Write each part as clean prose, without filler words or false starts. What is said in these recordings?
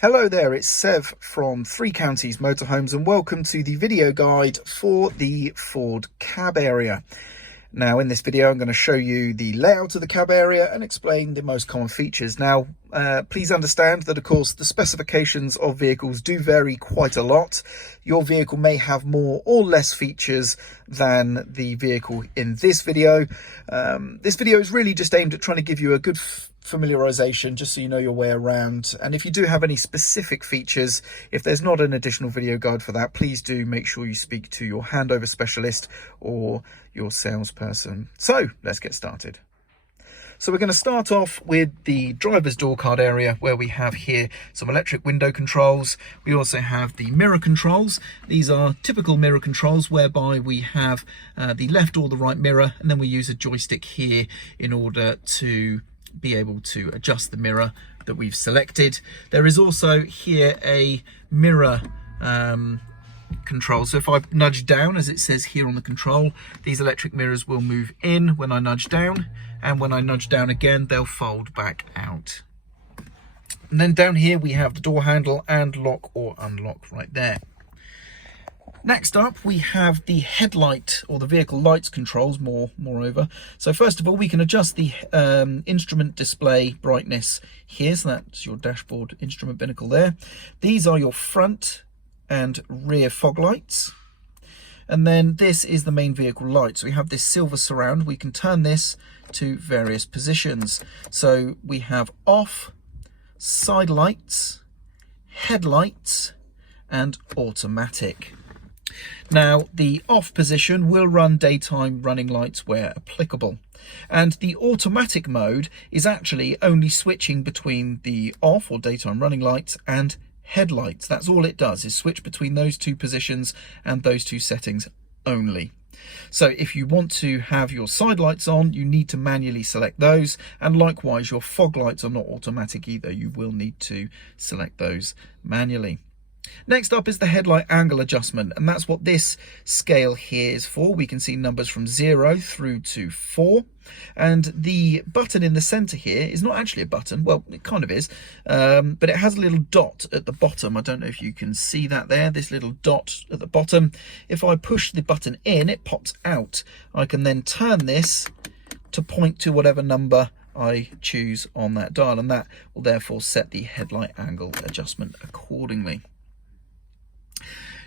Hello there, it's Sev from Three Counties Motorhomes and welcome to the video guide for the Ford cab area. Now in this video I'm going to show you the layout of the cab area and explain the most common features. Now please understand that of course the specifications of vehicles do vary quite a lot. Your vehicle may have more or less features than the vehicle in this video. This video is really just aimed at trying to give you a good familiarization, just so you know your way around. And if you do have any specific features, if there's not an additional video guide for that, please do make sure you speak to your handover specialist or your salesperson. So let's get started. So we're going to start off with the driver's door card area, where we have here some electric window controls. We also have the mirror controls. These are typical mirror controls whereby we have the left or the right mirror, and then we use a joystick here in order to be able to adjust the mirror that we've selected. There is also here a mirror control. So if I nudge down, as it says here on the control, these electric mirrors will move in when I nudge down, and when I nudge down again, they'll fold back out. And then down here we have the door handle and lock or unlock right there. Next up, we have the headlight or the vehicle lights controls moreover. So first of all, we can adjust the instrument display brightness here. So that's your dashboard instrument binnacle there. These are your front and rear fog lights. And then this is the main vehicle light. So we have this silver surround. We can turn this to various positions. So we have off, side lights, headlights, and automatic. Now, the off position will run daytime running lights where applicable. And the automatic mode is actually only switching between the off or daytime running lights and headlights. That's all it does, is switch between those two positions and those two settings only. So if you want to have your side lights on, you need to manually select those. And likewise, your fog lights are not automatic either. You will need to select those manually. Next up is the headlight angle adjustment, and that's what this scale here is for. We can see numbers from 0 through to 4, and the button in the center here is not actually a button. Well, it kind of is, but it has a little dot at the bottom. I don't know if you can see that there, this little dot at the bottom. If I push the button in, it pops out. I can then turn this to point to whatever number I choose on that dial, and that will therefore set the headlight angle adjustment accordingly.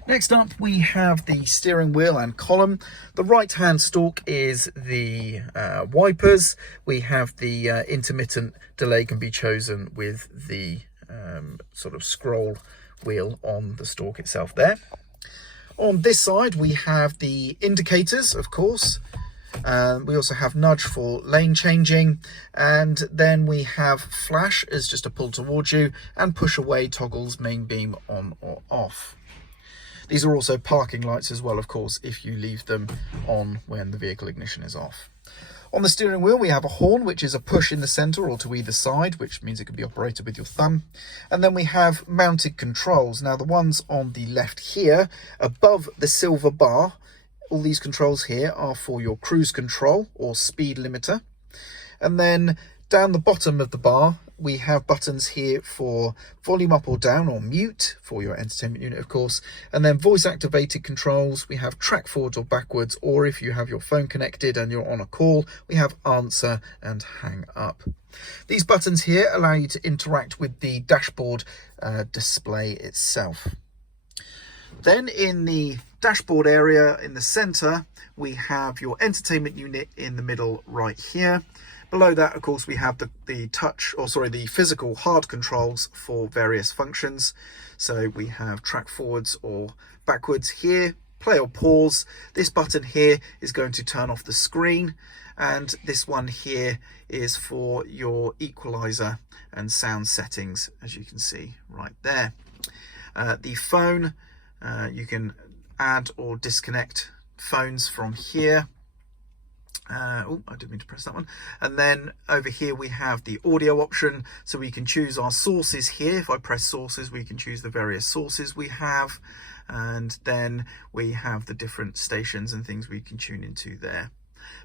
Next up, we have the steering wheel and column. The right-hand stalk is the wipers. We have the intermittent delay can be chosen with the sort of scroll wheel on the stalk itself there. On this side, we have the indicators, of course. We also have nudge for lane changing, and then we have flash as just a pull towards you, and push away toggles main beam on or off. These are also parking lights as well, of course, if you leave them on when the vehicle ignition is off. On the steering wheel, we have a horn, which is a push in the center or to either side, which means it can be operated with your thumb. And then we have mounted controls. Now, the ones on the left here, above the silver bar, all these controls here are for your cruise control or speed limiter. And then down the bottom of the bar, we have buttons here for volume up or down or mute for your entertainment unit, of course. And then voice activated controls. We have track forwards or backwards, or if you have your phone connected and you're on a call, we have answer and hang up. These buttons here allow you to interact with the dashboard display itself. Then in the dashboard area in the center, we have your entertainment unit in the middle right here. Below that, of course, we have the physical hard controls for various functions. So we have track forwards or backwards here, play or pause. This button here is going to turn off the screen, and this one here is for your equalizer and sound settings, as you can see right there. The phone, you can add or disconnect phones from here. I didn't mean to press that one. And then over here we have the audio option, so we can choose our sources here. If I press sources, we can choose the various sources we have, and then we have the different stations and things we can tune into there.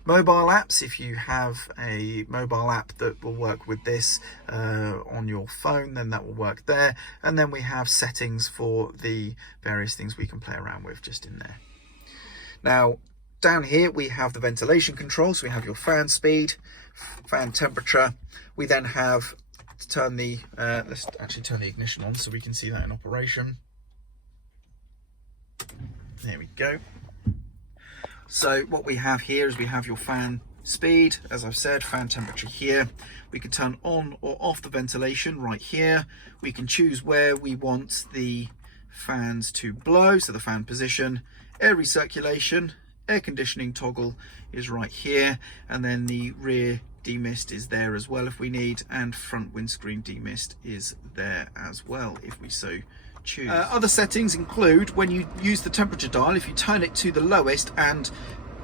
Mobile apps, if you have a mobile app that will work with this on your phone, then that will work there. And then we have settings for the various things we can play around with just in there. Now, down here we have the ventilation control. So we have your fan speed, fan temperature. We then have to turn the, let's actually turn the ignition on so we can see that in operation. There we go. So what we have here is we have your fan speed, as I've said, fan temperature here. We can turn on or off the ventilation right here. We can choose where we want the fans to blow, so the fan position, air recirculation, air conditioning toggle is right here, and then the rear demist is there as well if we need, and front windscreen demist is there as well if we so choose. Other settings include when you use the temperature dial, if you turn it to the lowest and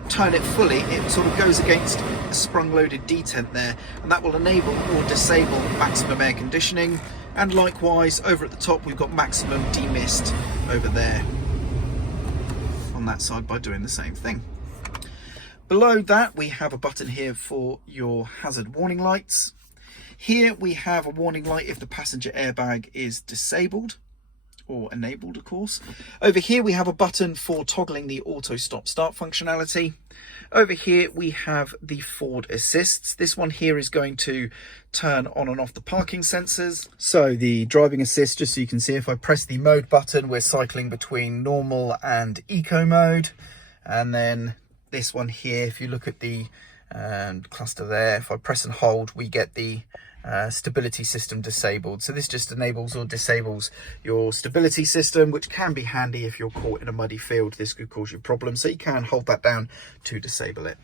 turn it fully, it sort of goes against a sprung loaded detent there, and that will enable or disable maximum air conditioning. And likewise over at the top we've got maximum demist over there on that side by doing the same thing. Below that we have a button here for your hazard warning lights. Here we have a warning light if the passenger airbag is disabled or enabled, of course. Over here we have a button for toggling the auto stop start functionality. Over here we have the forward assists. This one here is going to turn on and off the parking sensors. So the driving assist, just so you can see, if I press the mode button, we're cycling between normal and eco mode. And then this one here, if you look at the cluster there, if I press and hold, we get the stability system disabled. So this just enables or disables your stability system, which can be handy if you're caught in a muddy field. This could cause you problems, so you can hold that down to disable it.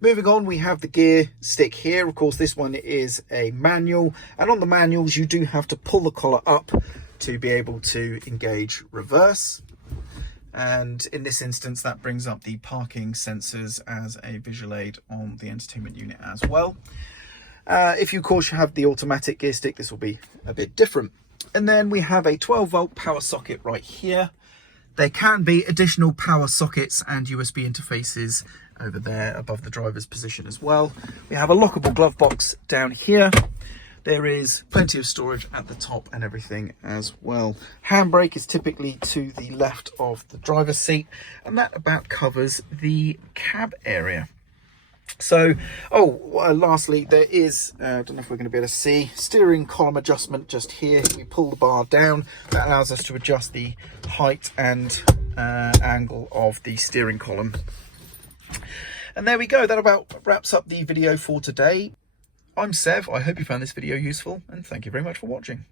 Moving on, we have the gear stick here. Of course, this one is a manual, and on the manuals you do have to pull the collar up to be able to engage reverse. And in this instance, that brings up the parking sensors as a visual aid on the entertainment unit as well. If you, of course, you have the automatic gear stick, this will be a bit different. And then we have a 12-volt power socket right here. There can be additional power sockets and USB interfaces over there above the driver's position as well. We have a lockable glove box down here. There is plenty of storage at the top and everything as well. Handbrake is typically to the left of the driver's seat, and that about covers the cab area. So, lastly, there is, I don't know if we're going to be able to see, steering column adjustment just here. We pull the bar down. That allows us to adjust the height and angle of the steering column. And there we go. That about wraps up the video for today. I'm Sev. I hope you found this video useful, and thank you very much for watching.